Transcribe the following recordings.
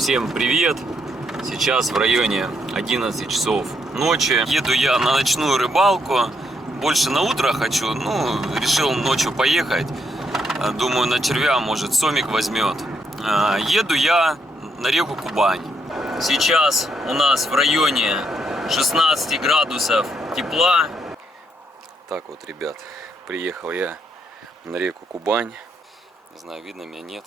Всем привет! Сейчас в районе 11 часов ночи. Еду я на ночную рыбалку. Больше на утро хочу, решил ночью поехать. Думаю, на червя, может, сомик возьмет. Еду я на реку Кубань. Сейчас у нас в районе 16 градусов тепла. Так вот, ребят, приехал я на реку Кубань. Не знаю, видно меня, нет.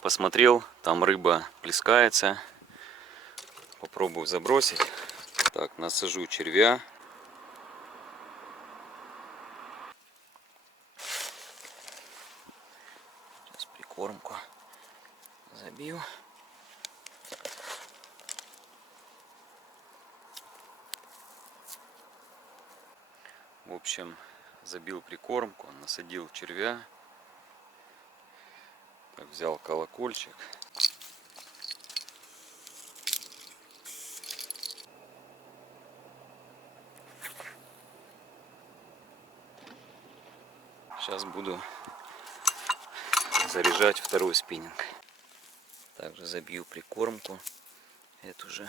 Посмотрел, там рыба плескается. Попробую забросить. Так, насажу червя. Сейчас прикормку забью. В общем, забил прикормку, насадил червя. Так, взял колокольчик. Сейчас буду заряжать второй спиннинг. Также забью прикормку. Эту же.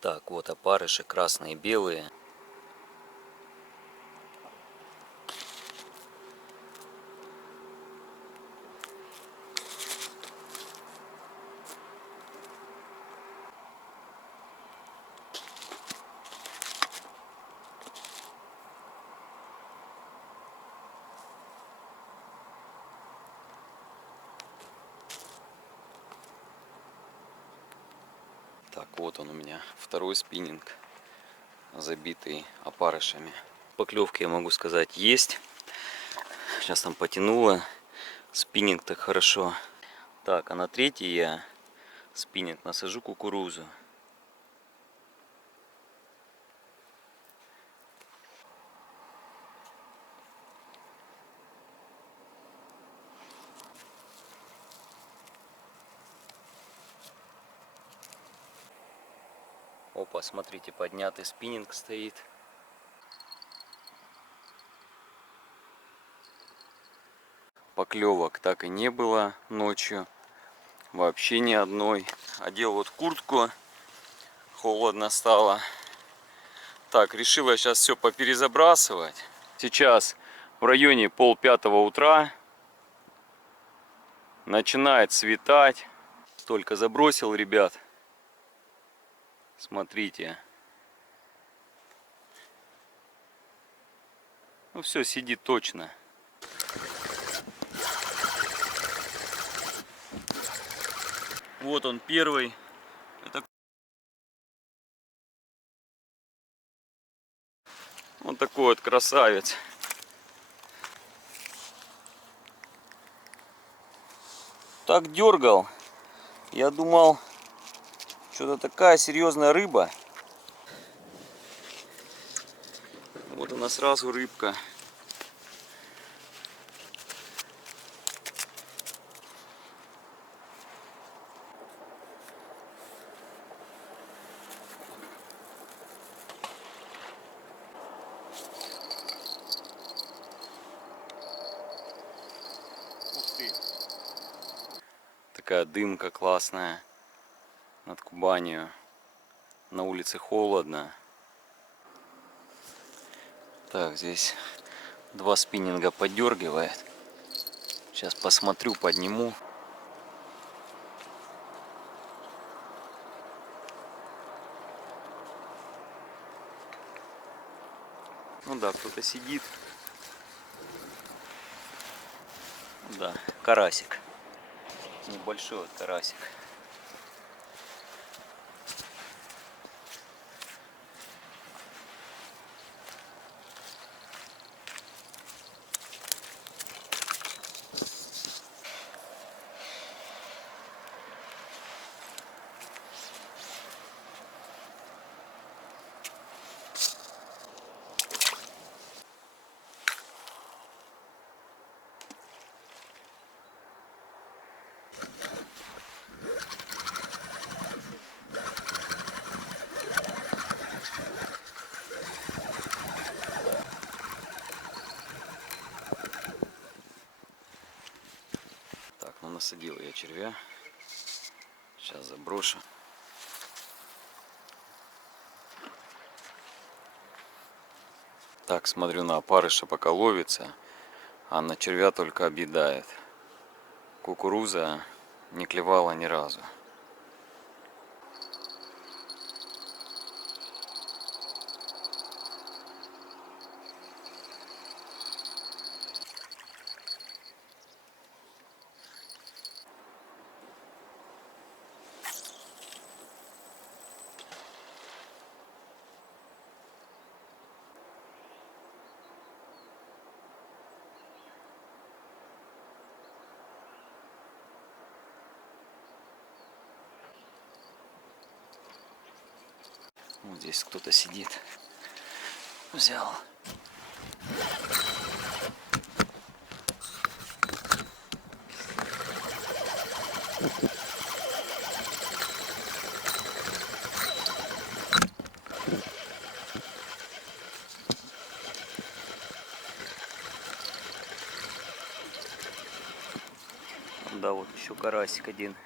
Так, вот опарыши красные и белые. Так, вот он у меня, второй спиннинг, забитый опарышами. Поклевки, я могу сказать, есть. Сейчас там потянуло. Спиннинг так хорошо. Так, а на третий я спиннинг насажу кукурузу. Опа, смотрите, поднятый спиннинг стоит. Поклевок так и не было ночью. Вообще ни одной. Одел вот куртку. Холодно стало. Так, решила сейчас все поперезабрасывать. Сейчас в районе 4:30 утра. Начинает светать. Только забросил, ребят. Смотрите. Ну все, сидит точно. Вот он первый. Это... Вот такой вот красавец. Так дергал. Я думал, что-то такая серьезная рыба. Вот она сразу рыбка. Ух ты. Такая дымка классная над Кубанью. На улице холодно. Так, здесь два спиннинга подергивает. Сейчас посмотрю, подниму. Ну да, кто-то сидит. Да, карасик. Небольшой вот карасик. Нашли червя. Сейчас заброшу. Так, смотрю на опарыша, пока ловится, а на червя только объедает. Кукуруза не клевала ни разу. Вот здесь кто-то сидит. Взял. Да, вот еще карасик один.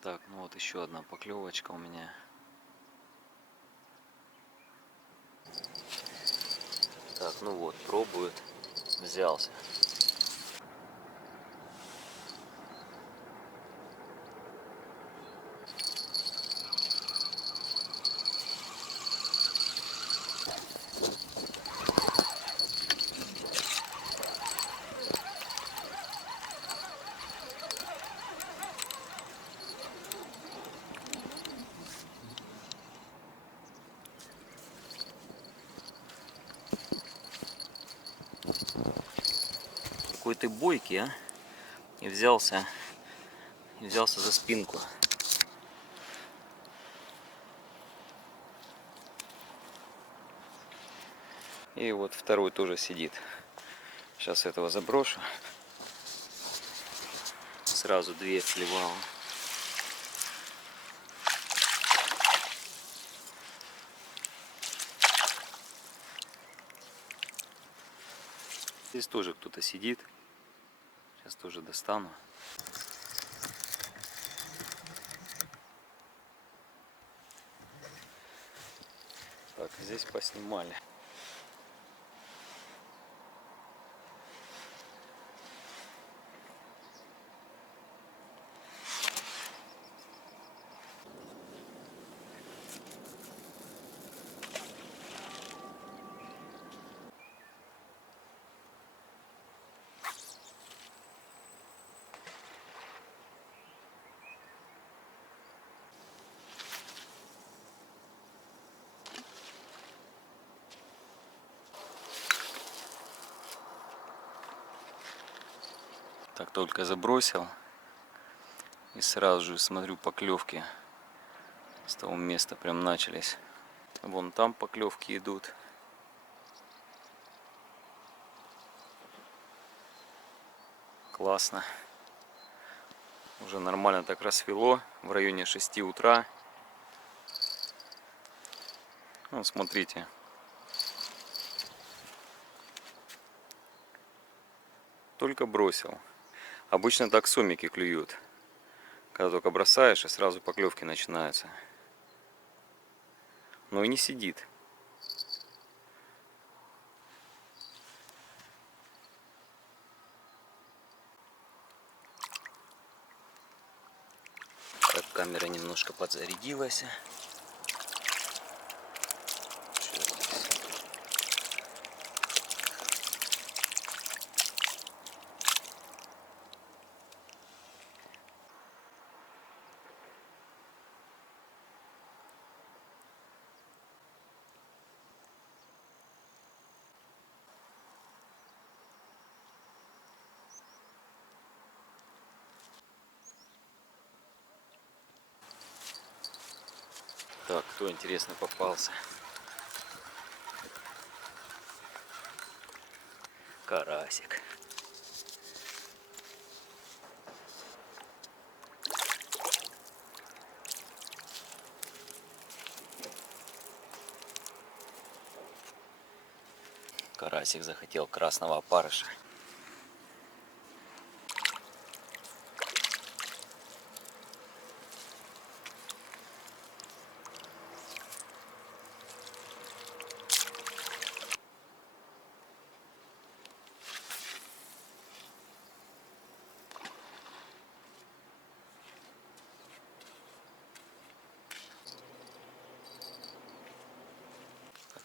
Так, ну вот еще одна поклевочка у меня. Так, ну вот, пробует. Взялся. Какой ты бойкий, а? И взялся за спинку. И вот второй тоже сидит. Сейчас этого заброшу. Сразу две сливал. Здесь тоже кто-то сидит. Сейчас тоже достану. Так, здесь поснимали. Так, только забросил. И сразу же смотрю, поклевки с того места прям начались. Вон там поклевки идут. Классно. Уже нормально так рассвело. В районе 6 утра. Ну, смотрите. Только бросил. Обычно так сомики клюют. Когда только бросаешь, и сразу поклевки начинаются. Но и не сидит. Так, камера немножко подзарядилась. Так, кто интересно попался? Карасик. Карасик захотел красного опарыша.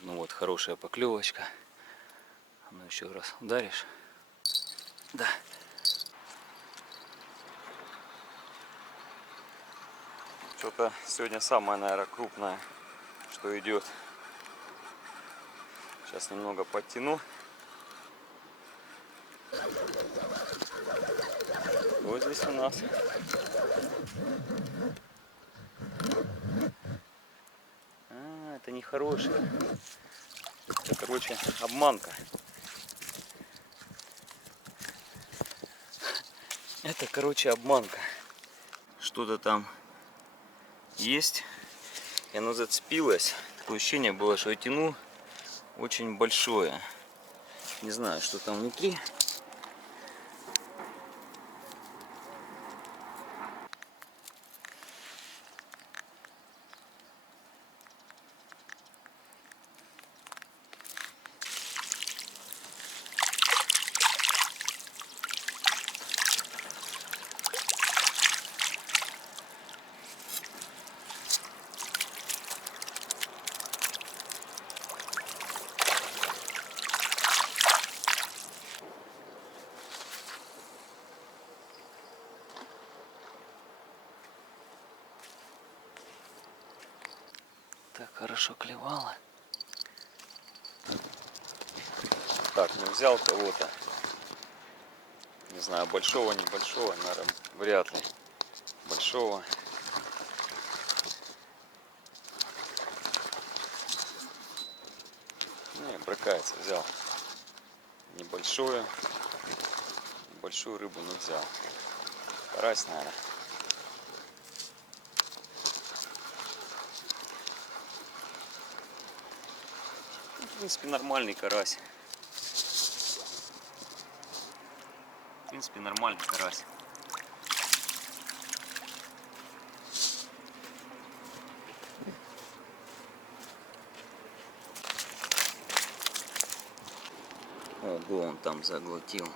Ну вот, хорошая поклевочка. Ну еще раз ударишь. Да. Что-то сегодня самое, наверное, крупное, что идет. Сейчас немного подтяну. Вот здесь у нас. Это не хороший. Это, короче, обманка. Это, короче, обманка. Что-то там есть. И оно зацепилось. Такое ощущение было, что я тяну очень большое. Не знаю, что там внутри. Так хорошо клевало. Так, ну взял кого-то. Не знаю, большого, небольшого, наверное, вряд ли. Большого. Не, брыкается, взял. Небольшую. Большую рыбу не взял. Карась, наверное. В принципе, нормальный карась. В принципе, нормальный карась. Ого, он там заглотил.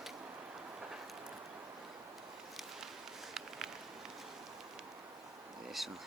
Здесь он.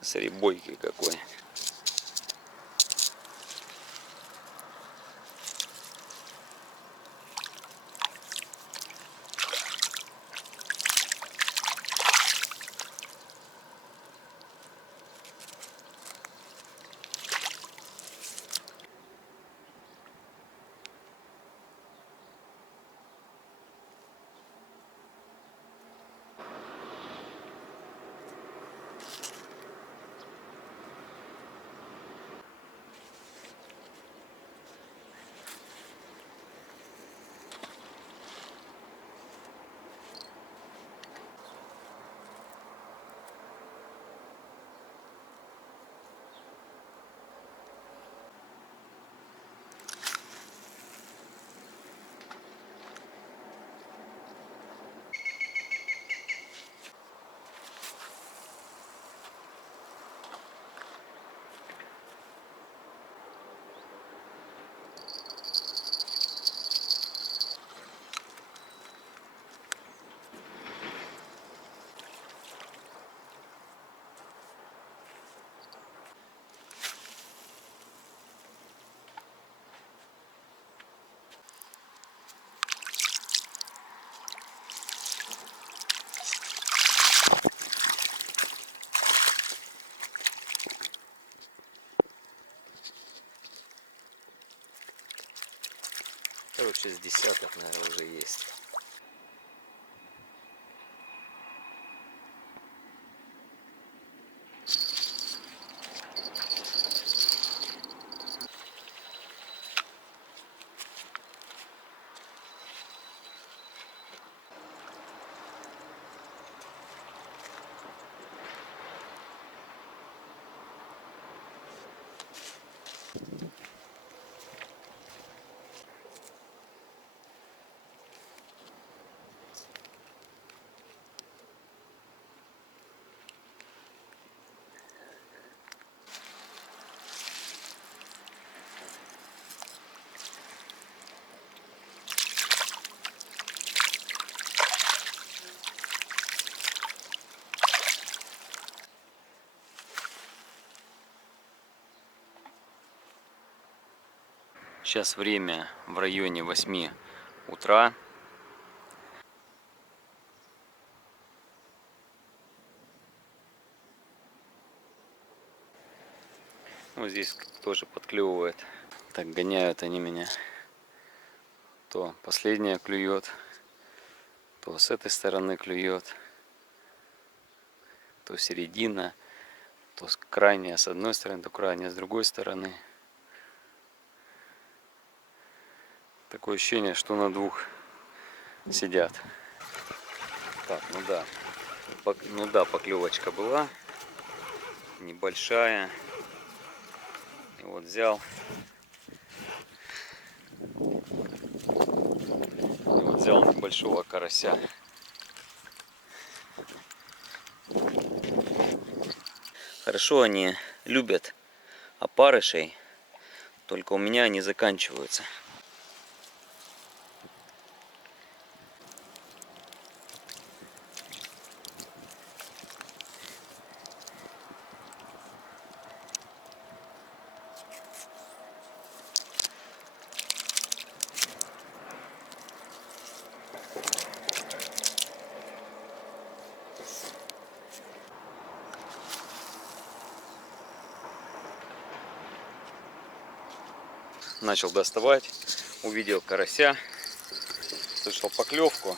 Смотри, бойкий какой. 60, наверное, уже есть. Сейчас время в районе 8 утра. Вот здесь тоже подклевывает. Так гоняют они меня. То последняя клюет, то с этой стороны клюет, то середина, то крайняя с одной стороны, то крайняя с другой стороны. Такое ощущение, что на двух сидят. Так, ну да, поклевочка была небольшая. И вот взял. Взял небольшого карася. Хорошо они любят опарышей, только у меня они заканчиваются. Начал доставать, увидел карася, слышал поклевку.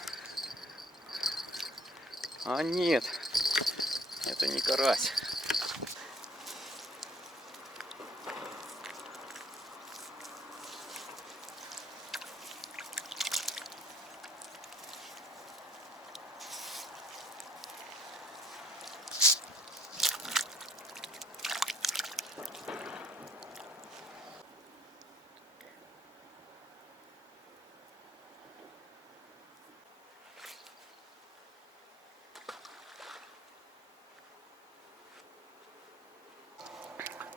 А нет, это не карась.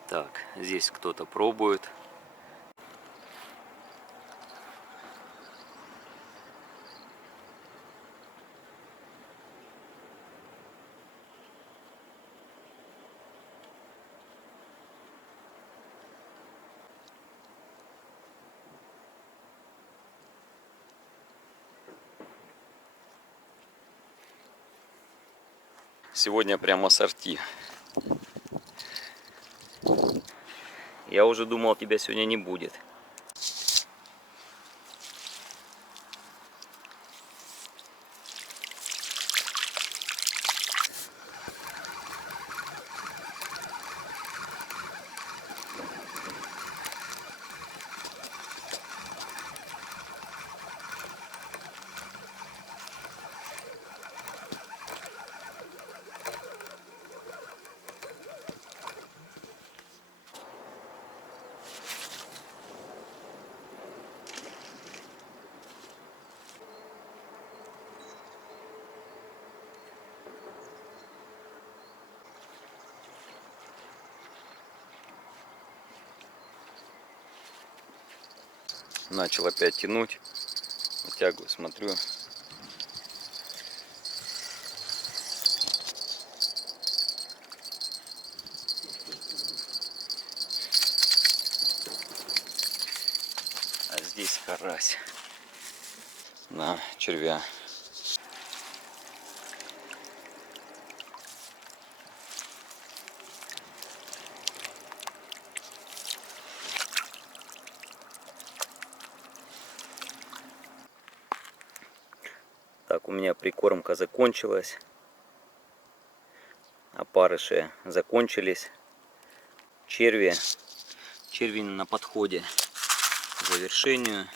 Так, здесь кто-то пробует. Сегодня прямо ассорти. Я уже думал, тебя сегодня не будет. Начал опять тянуть. Вытягиваю, смотрю. А здесь карась. На червя. у меня прикормка закончилась. Опарыши закончились. Черви на подходе к завершению.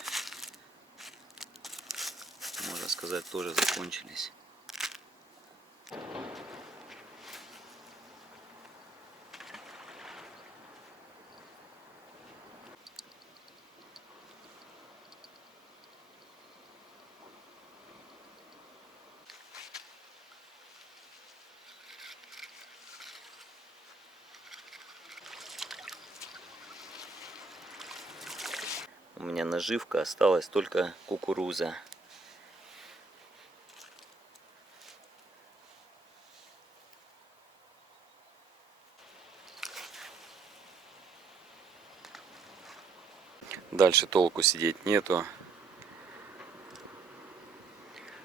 Можно сказать, тоже закончились. У меня наживка, осталась только кукуруза. Дальше толку сидеть нету.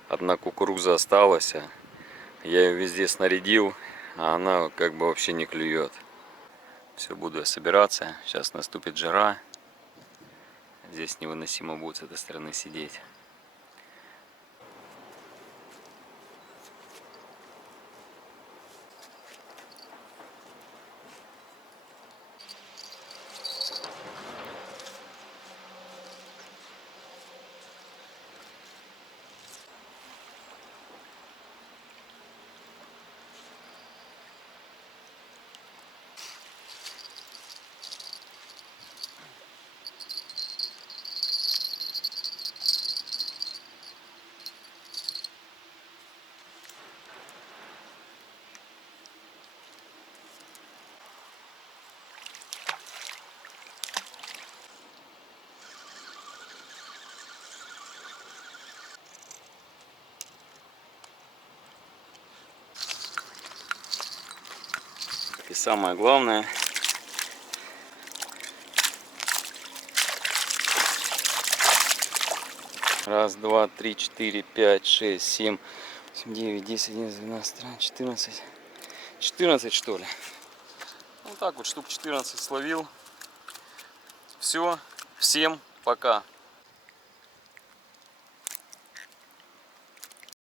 Одна кукуруза осталась. Я ее везде снарядил, а она как бы вообще не клюет. Все, буду я собираться. Сейчас наступит жара. Здесь невыносимо будет с этой стороны сидеть. И самое главное, раз, два, три, четыре, пять, шесть, семь, 8, 9, 10, 11, 12, 13, 14. 14 что ли. Вот так вот штук 14 словил. Все, всем пока.